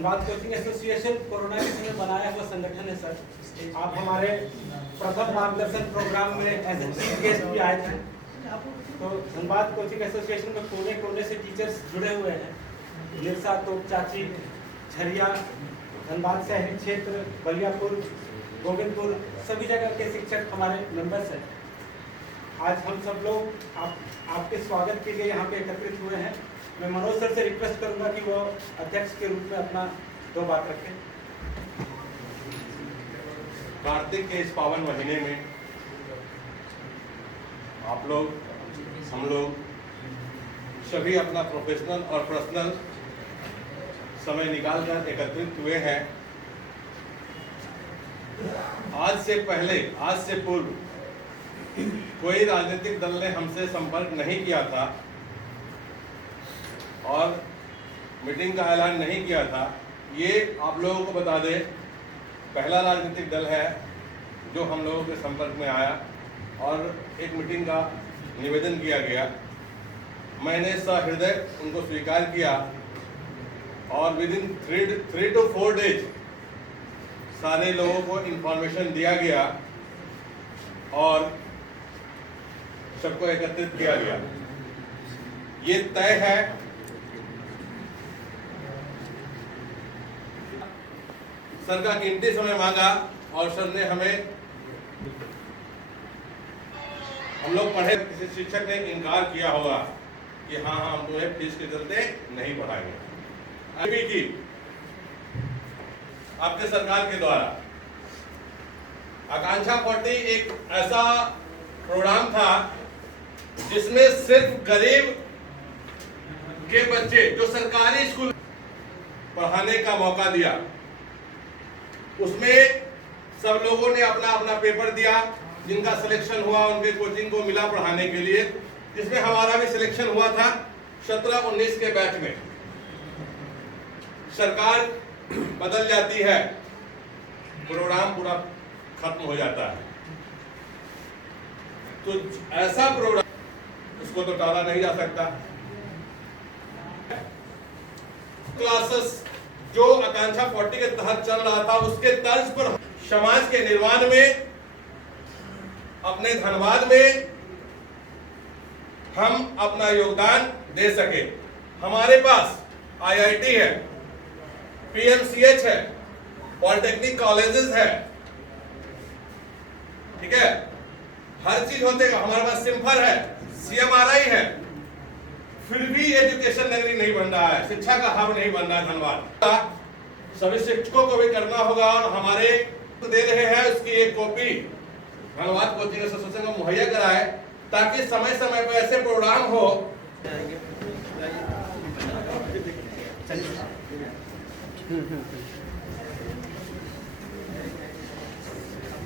Dhanbad coaching association corona के समय बनाया हुआ संगठन है सर। आप हमारे प्रथम मार्गदर्शन प्रोग्राम में एज ए चीफ गेस्ट भी आए थे। तो धनबाद कोचिंग एसोसिएशन में कोने कोने से टीचर्स जुड़े हुए हैं। निरसा, तोप चाची, झरिया, धनबाद शहरी क्षेत्र, बलियापुर, गोविंदपुर, सभी जगह के शिक्षक हमारे मेंबर्स हैं। आज हम सब लोग आपके स्वागत के लिए यहाँ पे एकत्रित हुए हैं। मैं मनोज सर से रिक्वेस्ट करूंगा कि वो अध्यक्ष के रूप में अपना 2 बात रखें। कार्तिक के इस पावन महीने में आप लोग, हम लोग सभी अपना प्रोफेशनल और पर्सनल समय निकालकर एकत्रित हुए हैं। आज से पूर्व कोई राजनीतिक दल ने हमसे संपर्क नहीं किया था और मीटिंग का ऐलान नहीं किया था। ये आप लोगों को बता दें, पहला राजनीतिक दल है जो हम लोगों के संपर्क में आया और एक मीटिंग का निवेदन किया गया। मैंने सहृदय उनको स्वीकार किया और विद इन 3 to 4 डेज सारे लोगों को इंफॉर्मेशन दिया गया और सबको एकत्रित किया गया। ये तय है सर का कीमती समय मांगा और सर ने हम लोग पढ़े, किसी शिक्षक ने इनकार किया होगा कि हाँ हम तुम्हें फीस के चलते नहीं पढ़ाएंगे। अभी की आपके सरकार के द्वारा आकांक्षा 40 एक ऐसा प्रोग्राम था जिसमें सिर्फ गरीब के बच्चे जो सरकारी स्कूल पढ़ाने का मौका दिया। उसमें सब लोगों ने अपना अपना पेपर दिया। जिनका सिलेक्शन हुआ उनके कोचिंग को मिला पढ़ाने के लिए, जिसमें हमारा भी सिलेक्शन हुआ था। 17-19 के बैच में सरकार बदल जाती है, प्रोग्राम पूरा खत्म हो जाता है। तो ऐसा प्रोग्राम उसको तो टाला नहीं जा सकता। क्लासेस जो आकांक्षा 40 के तहत चल रहा था उसके तर्ज पर समाज के निर्माण में अपने धनबाद में हम अपना योगदान दे सके। हमारे पास IIT है, PMCH है, पॉलिटेक्निक कॉलेजेस है, ठीक है, हर चीज होते का। हमारे पास सिम्फर है, CMRI है, फिर भी एजुकेशन नगरी नहीं बन रहा है, शिक्षा का हब नहीं बन रहा है धनबाद। सभी शिक्षकों को भी करना होगा और हमारे दे रहे हैं उसकी एक कॉपी धनबाद कोचिंग एसोसिएशन को मुहैया कराए ताकि समय समय पर ऐसे प्रोग्राम हो।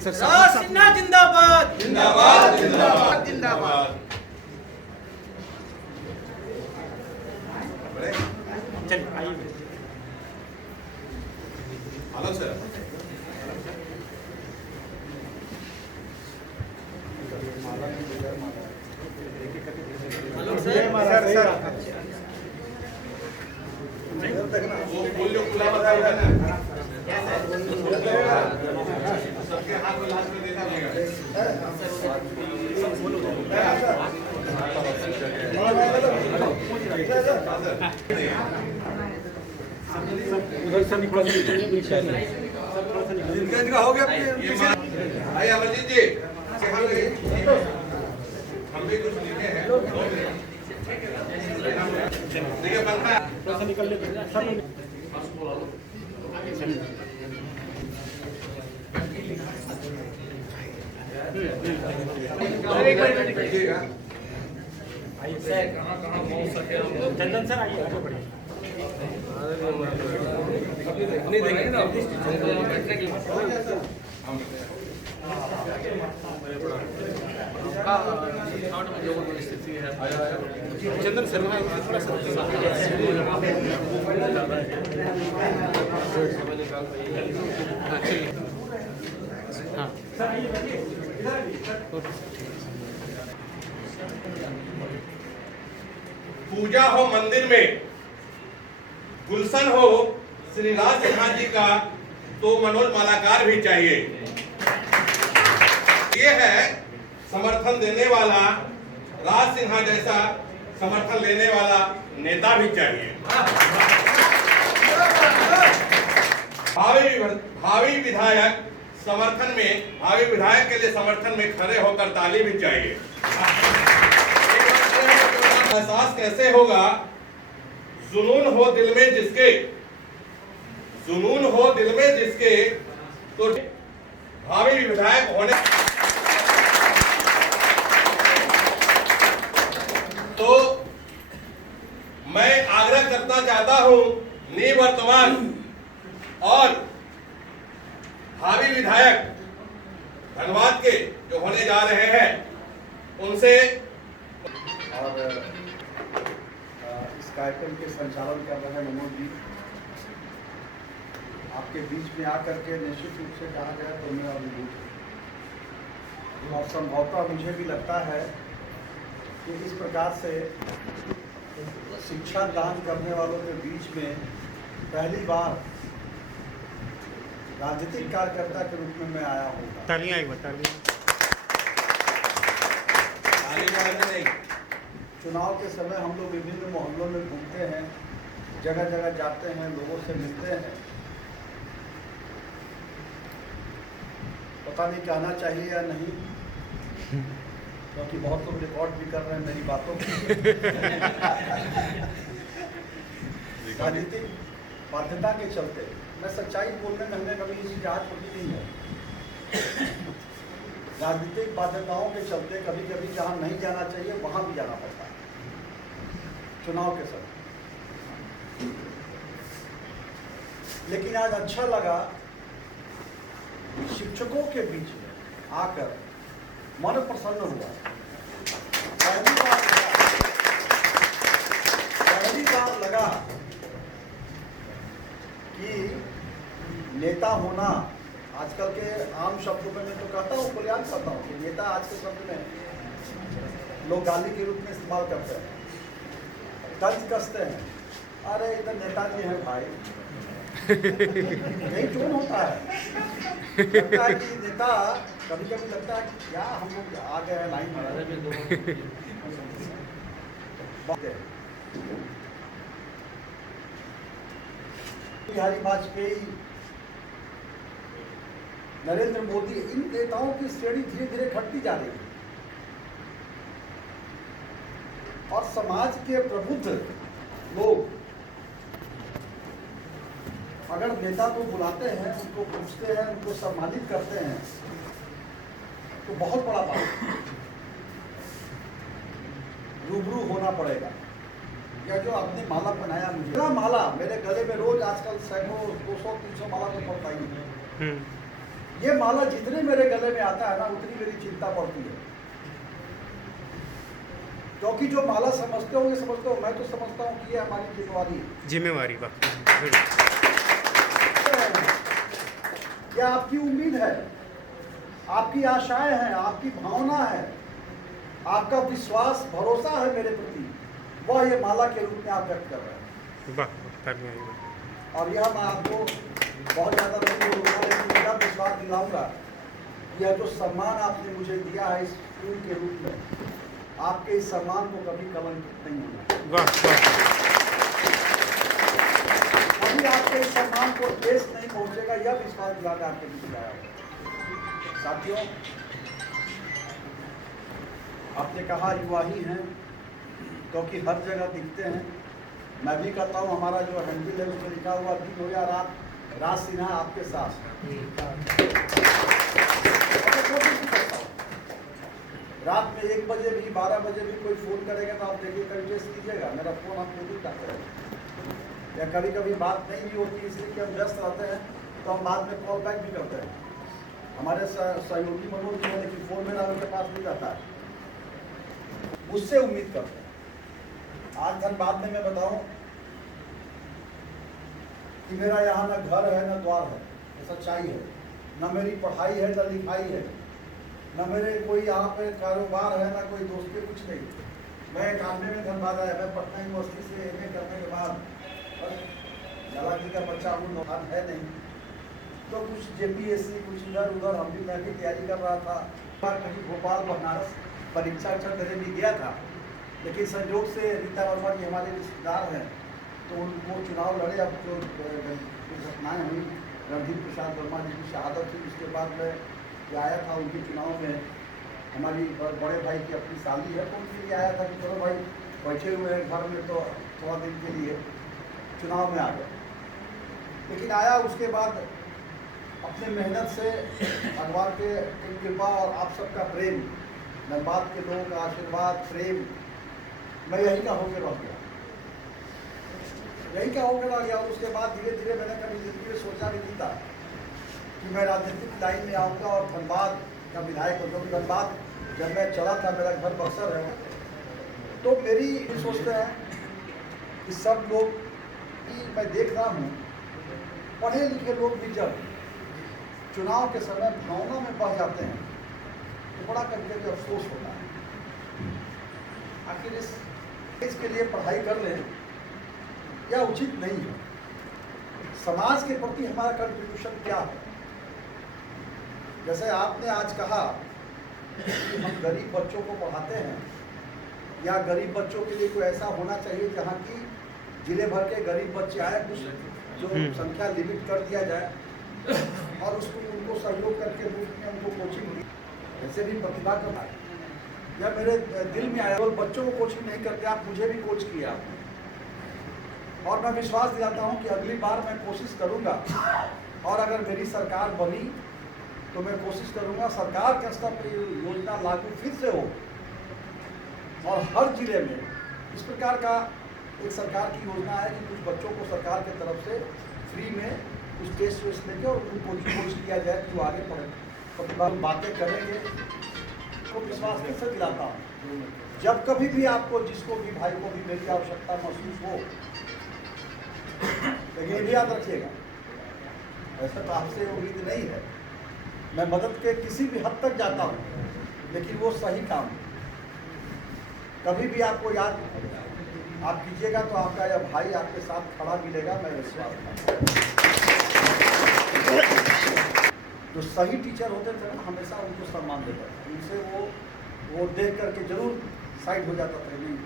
सिन्हा जिंदाबाद जिंदाबाद जिंदाबाद जिंदाबाद। चलिए आइए। Hello sir. वो फूल जो खुला होता है ना, सबके हाथ में लास्ट में देखा जाएगा। उधर से निकल इनका हो गया। भाई अमरजीत जी, हम भी कुछ लिखे हैं। देखिए पंखा थोड़ा सा निकल ले सर। आइए सर, कहाँ पहुँच सके हम। चंदन सर आइए, आगे बढ़िए। नहीं देंगे ना बैठने के स्थिति है। चंदन सर हाँ सर आइए बैठिए। पूजा हो मंदिर में, गुलशन हो श्री राज सिन्हा जी का तो मनोज मालाकार भी चाहिए। ये है समर्थन देने वाला, राज सिन्हा जैसा समर्थन लेने वाला नेता भी चाहिए। भावी विधायक समर्थन में, भावी विधायक के लिए समर्थन में खड़े होकर ताली भी चाहिए। एहसास कैसे होगा? जुनून हो दिल में जिसके, जुनून हो दिल में जिसके, तो भावी विधायक होने। तो मैं आग्रह करना चाहता हूं निवर्तमान और भावी विधायक धनबाद के जो होने जा रहे हैं उनसे, और इस कार्यक्रम के संचालन कर रहे हैं मनोज जी, आपके बीच में आकर के निश्चित रूप से कहा गया तो मेरा अभिभूत है। और संभवतः मुझे भी लगता है कि इस प्रकार से शिक्षा दान करने वालों के बीच में पहली बार राजनीतिक कार्यकर्ता के रूप में मैं आया हूँ। तालियां एक बता चुनाव के समय हम लोग विभिन्न मोहल्लों में घूमते हैं, जगह जगह जाते हैं, लोगों से मिलते हैं। पता नहीं कहना चाहिए या नहीं, क्योंकि बहुत लोग रिकॉर्ड भी कर रहे हैं मेरी बातों को। राजनीतिक बाध्यता के चलते मैं सच्चाई बोलने में हमने कभी इसी जहाज पकड़ी नहीं है। राजनीतिक बाध्यताओं के चलते कभी कभी जहाँ नहीं जाना चाहिए वहाँ भी जाना पड़ता है चुनाव के समय। लेकिन आज अच्छा लगा शिक्षकों के बीच में आकर मन प्रसन्न हुआ। पहली बार लगा कि नेता होना, आजकल के आम शब्दों में मैं तो कहता हूँ, प्रयास करता हूँ कि नेता आज के शब्द में लोग गाली के रूप में इस्तेमाल करते हैं, तंज कसते हैं, अरे इधर नेताजी हैं भाई। यही क्यों होता है? लगता है कि नेता, कभी कभी लगता है कि क्या हम लोग आ गए हैं लाइन में। बिहारी वाजपेयी, नरेंद्र मोदी, इन नेताओं की श्रेणी धीरे धीरे घटती जा रही है और समाज के प्रबुद्ध लोग अगर नेता को बुलाते हैं, उनको पूछते हैं, उनको सम्मानित करते हैं तो बहुत बड़ा बात रूबरू होना पड़ेगा। या जो आपने माला पहनाया, मुझे माला मेरे गले में रोज आजकल सैकड़ों 200-300 माला तो पड़ता ही है। ये माला जितने मेरे गले में आता है ना, उतनी मेरी चिंता बढ़ती है, क्योंकि जो माला समझते होंगे समझते हो, मैं तो समझता हूँ कि ये हमारी जिम्मेवारी यह आपकी उम्मीद है, आपकी आशाएं हैं, आपकी भावना है, आपका विश्वास भरोसा है मेरे प्रति, वह ये माला के रूप में आप व्यक्त कर रहे हैं। और यह मैं आपको बहुत ज़्यादा नहीं बोलूँगा, लेकिन मेरा विश्वास दिलाऊंगा, यह जो सम्मान आपने मुझे दिया है इस फूल के रूप में, आपके इस सम्मान को कभी कलंकित नहीं होना। कभी आपके इस सम्मान को ठेस नहीं पहुंचेगा, यह विश्वास दिलाकर आपके बीच में आया होगा। साथियों, आपने कहा युवा ही हैं, क्योंकि हर जगह दिखते हैं। मैं भी कहता हूँ, हमारा जो हैंडबिल है उसमें लिखा हुआ दिन हो या रात, राज सिन्हा आपके साथ। रात में 1 बजे भी 12 बजे भी कोई फ़ोन करेगा तो आप देखिए, कभी टेस्ट कीजिएगा, मेरा फ़ोन आप खुद ही उठाते रहेगा। या कभी कभी बात नहीं भी होती इसलिए कि हम व्यस्त रहते हैं, तो हम बाद में कॉल बैक भी करते हैं। हमारे सहयोगी मनोज जी हैं, लेकिन फ़ोन मेरा उनके पास नहीं रहता है, मुझसे उम्मीद करते हैं। आज धनबाद में मैं बताऊं कि मेरा यहाँ न घर है न द्वार है, सच्चाई है, न मेरी पढ़ाई है न लिखाई है, न मेरे कोई यहाँ पे कारोबार है, न कोई दोस्ती, कुछ नहीं। मैं 91 में धनबाद आया। मैं पटना यूनिवर्सिटी से MA करने के बाद हालांकि का बच्चा उन लोग है नहीं, तो कुछ जेपीएससी कुछ इधर उधर मैं भी तैयारी कर रहा था। कहीं भोपाल बनारस परीक्षा देने भी गया था, लेकिन संयोग से रीता वर्मा जी हमारे रिश्तेदार हैं, तो उनको चुनाव लड़े। अब जो घटनाएँ हुई, रणधीर प्रसाद वर्मा जी की शहादत हुई, उसके बाद मैं आया था उनके चुनाव में। हमारी बड़े भाई की अपनी शादी है, तो उनके लिए आया था कि चलो भाई बैठे हुए हैं घर में, तो थोड़ा दिन के लिए चुनाव में आ गए। लेकिन आया, उसके बाद अपने मेहनत से भगवान के कृपा और आप सबका प्रेम, धनबाद के लोगों का आशीर्वाद प्रेम, मैं यही का होकर रह गया, यही का होकर रह गया। और उसके बाद धीरे धीरे मैंने कभी जिंदगी में सोचा भी नहीं था कि मैं राजनीतिक लाइन में आऊँगा और धनबाद का विधायक हो। क्योंकि धनबाद जब मैं चला था, मेरा घर बक्सर है, तो मेरी सोचते हैं कि सब लोग की मैं देख रहा हूँ, पढ़े लिखे लोग भी जब चुनाव के समय भावना में बह जाते हैं तो बड़ा कभी अफसोस होता है। आखिर इस देश के लिए पढ़ाई कर लें यह उचित नहीं है। समाज के प्रति हमारा कंट्रीब्यूशन क्या है? जैसे आपने आज कहा कि हम गरीब बच्चों को पढ़ाते हैं, या गरीब बच्चों के लिए कोई ऐसा होना चाहिए जहाँ की जिले भर के गरीब बच्चे आए, कुछ जो संख्या लिमिट कर दिया जाए और उसको उनको सहयोग करके रूप में उनको कोचिंग दी, ऐसे भी प्रतिभा करना है। या मेरे दिल में आया, और बच्चों को कोचिंग नहीं करते आप, मुझे भी कोच किया आपने, और मैं विश्वास दिलाता हूँ कि अगली बार मैं कोशिश करूँगा, और अगर मेरी सरकार बनी तो मैं कोशिश करूँगा सरकार के स्तर पर योजना लागू फिर से हो, और हर जिले में इस प्रकार का एक सरकार की योजना है कि कुछ बच्चों को सरकार की तरफ से फ्री में कुछ टेस्ट वेस्ट लेके और उनको कोच किया जाए कि वो आगे पढ़े। प्रतिभा बातें करेंगे तो विश्वास कैसे दिलाता हूँ, जब कभी भी आपको जिसको भी भाई को भी मेरी आवश्यकता महसूस हो, लेकिन ये भी याद रखिएगा, ऐसा तो आपसे उम्मीद नहीं है, मैं मदद के किसी भी हद तक जाता हूँ, लेकिन वो सही काम है। कभी भी आपको याद आप कीजिएगा तो आपका यह भाई आपके साथ खड़ा मिलेगा, मैं विश्वास करता हूँ। जो सही टीचर होते थे ना, हमेशा उनको सम्मान देता था, उनसे वो देख करके जरूर साइड हो जाता था। नहीं,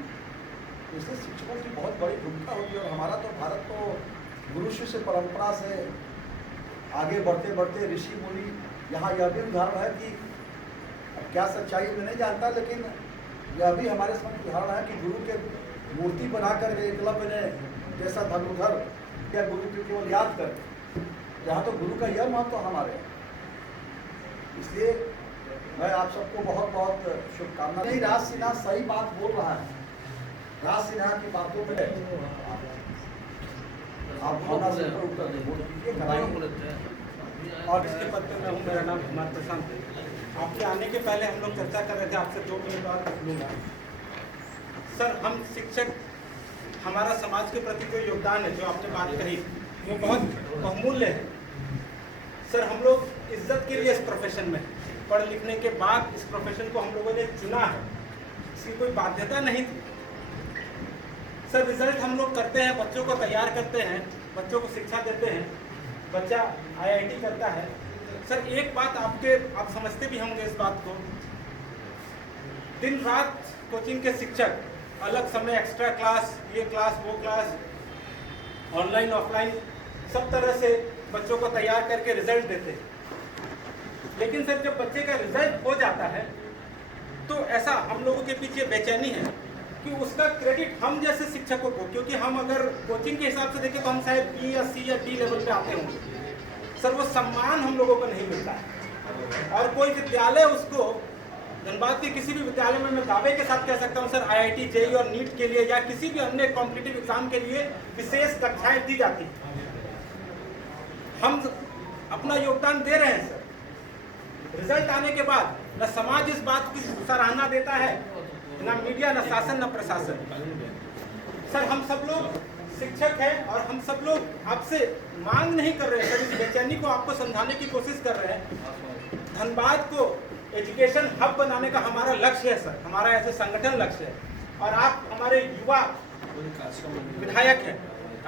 इसलिए शिक्षकों की बहुत बड़ी भूमिका होती है। और हमारा तो भारत तो गुरु शिष्य परंपरा से आगे बढ़ते बढ़ते ऋषि मुनि, यहाँ यह भी उदाहरण है कि अब क्या सच्चाई में नहीं जानता, लेकिन यह भी हमारे सामने उदाहरण है कि गुरु के मूर्ति बनाकर एकलव्य ने जैसा धनुर्धर या गुरु के केवल याद कर, यहाँ तो गुरु का यह महत्व हमारे। इसलिए मैं आप सबको बहुत बहुत शुभकामना। नहीं, राज सिन्हा सही बात बोल रहा है, राज सिन्हा की बातों में आप भावना से उत्तर दीजिए। और इसके पद पर मैं हूँ, मेरा नाम कुमार प्रशांत है। आपके आने के पहले हम लोग चर्चा कर रहे थे, आपसे 2 मिनट बाद रख लूँगा। सर, हम शिक्षक, हमारा समाज के प्रति जो योगदान है, जो आपने बात कही, वो बहुत बहुमूल्य है। सर, हम लोग इज्जत के लिए इस प्रोफेशन में, पढ़ लिखने के बाद इस प्रोफेशन को हम लोगों ने चुना है, इसकी कोई बाध्यता नहीं थी। सर, रिजल्ट हम लोग करते हैं, बच्चों को तैयार करते हैं, बच्चों को शिक्षा देते हैं, बच्चा IIT करता है। सर, एक बात आप समझते भी होंगे इस बात को, दिन रात कोचिंग के शिक्षक अलग समय, एक्स्ट्रा क्लास, ये क्लास वो क्लास, ऑनलाइन ऑफलाइन, सब तरह से बच्चों को तैयार करके रिजल्ट देते हैं। लेकिन सर, जब बच्चे का रिजल्ट हो जाता है तो ऐसा हम लोगों के पीछे बेचैनी है कि उसका क्रेडिट हम जैसे शिक्षकों को, क्योंकि हम अगर कोचिंग के हिसाब से देखें तो हम शायद B या C या D लेवल पे आते होंगे, सर वो सम्मान हम लोगों को नहीं मिलता है। और कोई विद्यालय उसको, धनबाद के किसी भी विद्यालय में मैं दावे के साथ कह सकता हूँ सर, IIT JEE और नीट के लिए या किसी भी अन्य कॉम्पिटिटिव एग्जाम के लिए विशेष कक्षाएं दी जाती हैं। हम अपना योगदान दे रहे हैं सर, रिजल्ट आने के बाद न समाज इस बात की सराहना देता है, न मीडिया, न शासन, न प्रशासन। सर, हम सब लोग शिक्षक हैं और हम सब लोग आपसे मांग नहीं कर रहे हैं सर, इस बेचैनी को आपको समझाने की कोशिश कर रहे हैं। धनबाद को एजुकेशन हब बनाने का हमारा लक्ष्य है सर, हमारा ऐसे संगठन लक्ष्य है। और आप हमारे युवा विधायक हैं,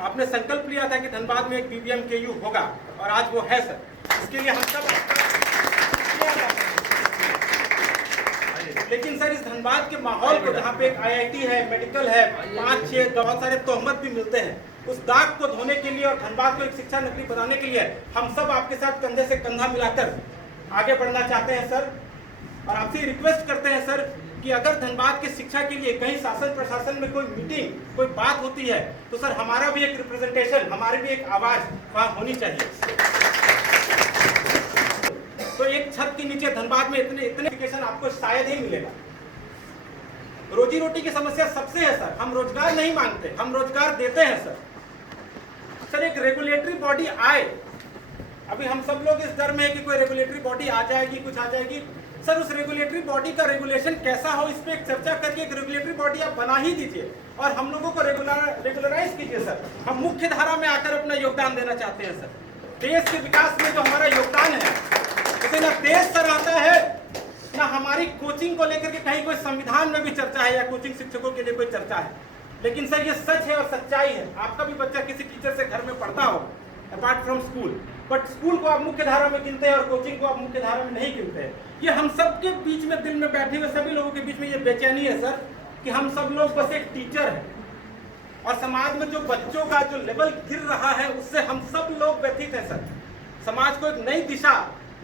आपने संकल्प लिया था कि धनबाद में एक PBMKU होगा और आज वो है सर। इसके लिए हम सब लेकिन सर इस धनबाद के माहौल को, जहाँ पे एक IIT है, मेडिकल है, 5-6 बहुत सारे तोहमत भी मिलते हैं, उस दाग को धोने के लिए और धनबाद को एक शिक्षा नगरी बनाने के लिए हम सब आपके साथ कंधे से कंधा मिलाकर आगे बढ़ना चाहते हैं सर। और आपसे रिक्वेस्ट करते हैं सर कि अगर धनबाद की शिक्षा के लिए कहीं शासन प्रशासन में कोई मीटिंग, कोई बात होती है तो सर हमारा भी एक रिप्रेजेंटेशन, हमारी भी एक आवाज वहाँ होनी चाहिए। तो एक छत के नीचे धनबाद में इतने एजुकेशन आपको शायद ही मिलेगा। रोजी रोटी की समस्या सबसे है सर, हम रोजगार नहीं मांगते, हम रोजगार देते हैं सर। सर एक रेगुलेटरी बॉडी आए, अभी हम सब लोग इस डर में है कि कोई रेगुलेटरी बॉडी आ जाएगी, कुछ आ जाएगी। सर उस रेगुलेटरी बॉडी का रेगुलेशन कैसा हो, इस पे एक चर्चा करके एक रेगुलेटरी बॉडी आप बना ही दीजिए और हम लोगों को रेगुलराइज कीजिए सर। हम मुख्य धारा में आकर अपना योगदान देना चाहते हैं सर। देश के विकास में जो हमारा योगदान है उसे ना देश सराहता है, ना हमारी कोचिंग को लेकर के कहीं कोई संविधान में भी चर्चा है या कोचिंग शिक्षकों के लिए कोई चर्चा है। लेकिन सर ये सच है और सच्चाई है। आपका भी बच्चा किसी टीचर से घर में पढ़ता हो apart from school, but school को आप मुख्य धारा में गिनते हैं और कोचिंग को आप मुख्य धारा में नहीं गिनते हैं। ये हम सब के बीच में, दिल में बैठे हुए सभी लोगों के बीच में ये बेचैनी है सर कि हम सब लोग बस एक टीचर हैं और समाज में जो बच्चों का जो लेवल गिर रहा है उससे हम सब लोग व्यथित हैं सर। समाज को एक नई दिशा,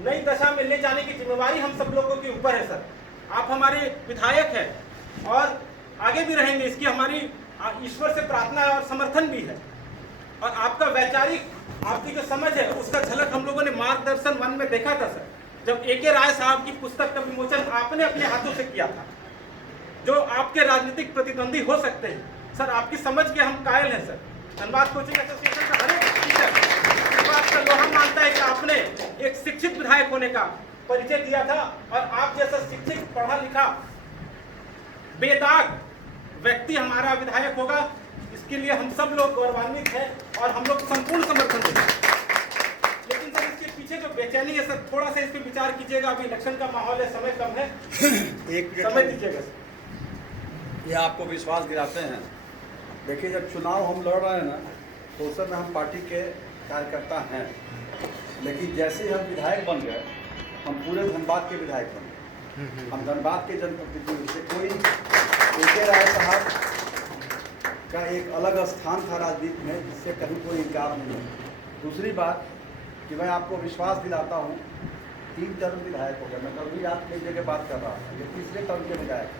नई दशा में ले जाने की जिम्मेवारी हम सब लोगों के ऊपर है सर। आप हमारे विधायक हैं और आगे भी रहेंगे, इसकी हमारी ईश्वर से प्रार्थना है और समर्थन भी है। और आपका वैचारिक, आपकी जो समझ है उसका झलक हम लोगों ने मार्गदर्शन 1 में देखा था सर, जब AK राय साहब की पुस्तक का विमोचन आपने अपने हाथों से किया था। जो आपके राजनीतिक प्रतिद्वंदी हो सकते हैं सर, आपकी समझ के हम कायल हैं सर। धनबाद कोचिंग एसोसिएशन का हर एक टीचर इस बात का लोहा मानता है कि आपने एक शिक्षित विधायक होने का परिचय दिया था और आप जैसा शिक्षित, पढ़ा लिखा, बेदाग व्यक्ति हमारा विधायक होगा, इसके लिए हम सब लोग गौरवान्वित हैं और हम लोग संपूर्ण समर्थन देंगे। लेकिन सर इसके पीछे जो बेचैनी है सर, थोड़ा सा इस पे विचार कीजिएगा। अभी इलेक्शन का माहौल है, समय कम है, एक समय दीजिएगा। ये आपको विश्वास दिलाते हैं। देखिए जब चुनाव हम लड़ रहे हैं ना, तो उस समय हम पार्टी के कार्यकर्ता हैं, लेकिन जैसे ही हम विधायक बन गए, हम पूरे धनबाद के विधायक बन गए। हम धनबाद के जनप्रतिनिधि से कोई AK राय साहब का एक अलग स्थान था राजनीति में, जिससे कहीं कोई इनकार नहीं है। दूसरी बात कि मैं आपको विश्वास दिलाता हूँ, 3 टर्म विधायक हो गया। मैं कभी आप एक जगह बात कर रहा था, ये तीसरे टर्म के विधायक।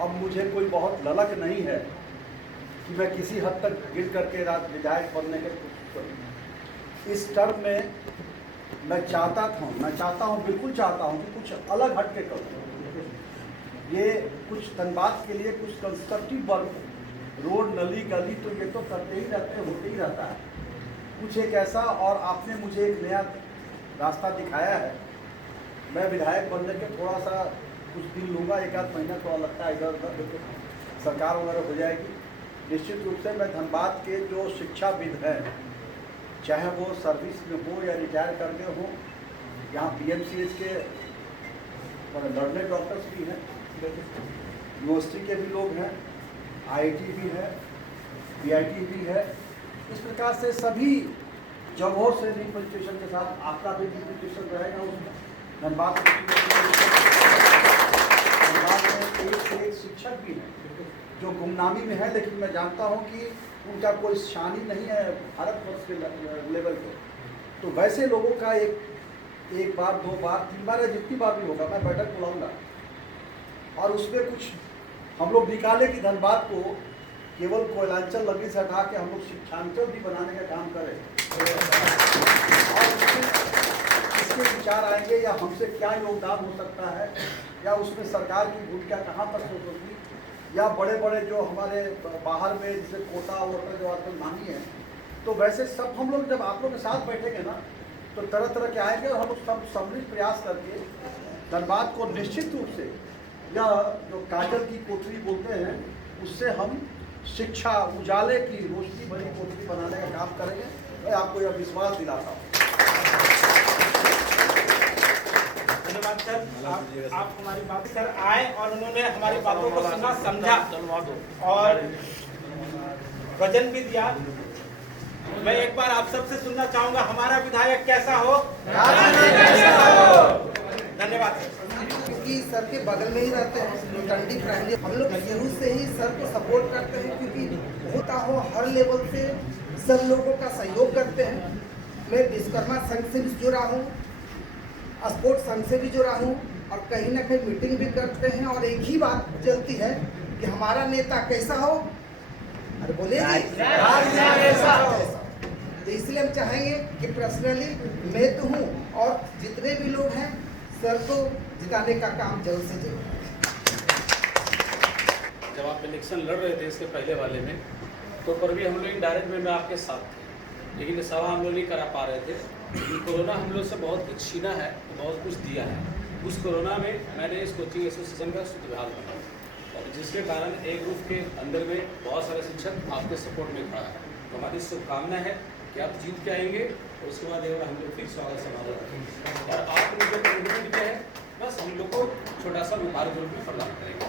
अब मुझे कोई बहुत ललक नहीं है कि मैं किसी हद तक गिर करके विधायक बनने के कोशिश करूँ। इस टर्म में मैं चाहता हूँ, बिल्कुल चाहता हूँ कि कुछ अलग हट के करूँ। ये कुछ धनबाद के लिए कुछ कंस्ट्रक्टिव वर्क, रोड, नली, गली, तो ये तो करते ही रहते हैं, होते ही रहता है। कुछ एक ऐसा, और आपने मुझे एक नया रास्ता दिखाया है। मैं विधायक बनने के थोड़ा सा कुछ दिन लूँगा, 1-आध महीना थोड़ा लगता है, इधर उधर सरकार वगैरह हो जाएगी। निश्चित रूप से मैं धनबाद के जो शिक्षाविद हैं, चाहे वो सर्विस में हो या रिटायर कर गए हो, यहाँ PMCH के लड़ने डॉक्टर्स भी हैं, यूनिवर्सिटी के भी लोग हैं, IIT भी है, BIT भी है। इस प्रकार से सभी जगहों से रिप्रेजेंटेशन के साथ आपका भी रिप्रेजेंटेशन रहेगा उसमें। धनबाद में एक शिक्षक भी हैं जो गुमनामी में है, लेकिन मैं जानता हूं कि उनका कोई शान ही नहीं है भारतवर्ष के लेवल पे। तो वैसे लोगों का एक बार, 2 बार, 3 बार या जितनी बार भी होगा, मैं बैठक बुलाऊंगा और उसमें कुछ हम लोग निकाले कि धनबाद को केवल कोयलांचल लगी से हटा के हम लोग शिक्षांचल भी बनाने का काम करें। और इसके विचार आएंगे या हमसे क्या योगदान हो सकता है, या उसमें सरकार की भूमिका कहाँ तक हो सकती, या बड़े बड़े जो हमारे बाहर में जैसे कोटा वोटा जो आजकल मांगी है, तो वैसे सब हम लोग जब आप लोग के साथ बैठेंगे ना, तो तरह तरह के आएंगे और हम लोग सब सम्मिलित प्रयास करके धनबाद को निश्चित रूप से यह जो काजल की कोठरी बोलते हैं, उससे हम शिक्षा उजाले की रोशनी भरी कोठरी बनाने का काम करेंगे। मैं आपको यह विश्वास दिलाता हूँ। धन्यवाद सर, आप हमारी बात सर आए और उन्होंने हमारी बातों को सुना, समझा और वजन भी दिया। मैं एक बार आप सबसे सुनना चाहूंगा, हमारा विधायक कैसा हो? धन्यवाद सर। क्योंकि सर के बगल में ही रहते हैं, टंडी प्राइमरी हम लोग शुरू से ही सर को सपोर्ट करते हैं, क्योंकि होता हो हर लेवल से सब लोगों का सहयोग करते हैं। मैं विश्वकर्मा संघ से भी जुड़ा हूँ, स्पोर्ट्स संघ से भी जुड़ा हूँ, और कहीं ना कहीं मीटिंग भी करते हैं, और एक ही बात चलती है कि हमारा नेता कैसा हो, अरे बोलिए जी, तो इसलिए हम चाहेंगे कि पर्सनली मैं तो हूँ और जितने भी लोग हैं सर को जिताने का काम जल्द से जल्द। जब आप इलेक्शन लड़ रहे थे इसके पहले वाले में, तो पर भी हम लोग इनडायरेक्ट में आपके साथ थे, लेकिन सभा हम लोग नहीं करा पा रहे थे। कोरोना हम लोग से बहुत कुछ छीना है, बहुत कुछ दिया है। उस कोरोना में मैंने इस कोचिंग एसोसिएशन का सुधार बनाया, और जिसके कारण एक रूप के अंदर में बहुत सारे शिक्षक आपके सपोर्ट में खड़ा है। तो हमारी शुभकामना है कि आप जीत के आएंगे, और उसके बाद हम लोग फिर स्वागत समारोह रखेंगे। और आपने जो कमिटमेंट किया है, बस हम लोग को छोटा सा उपहार के रूप में प्रदान करेंगे।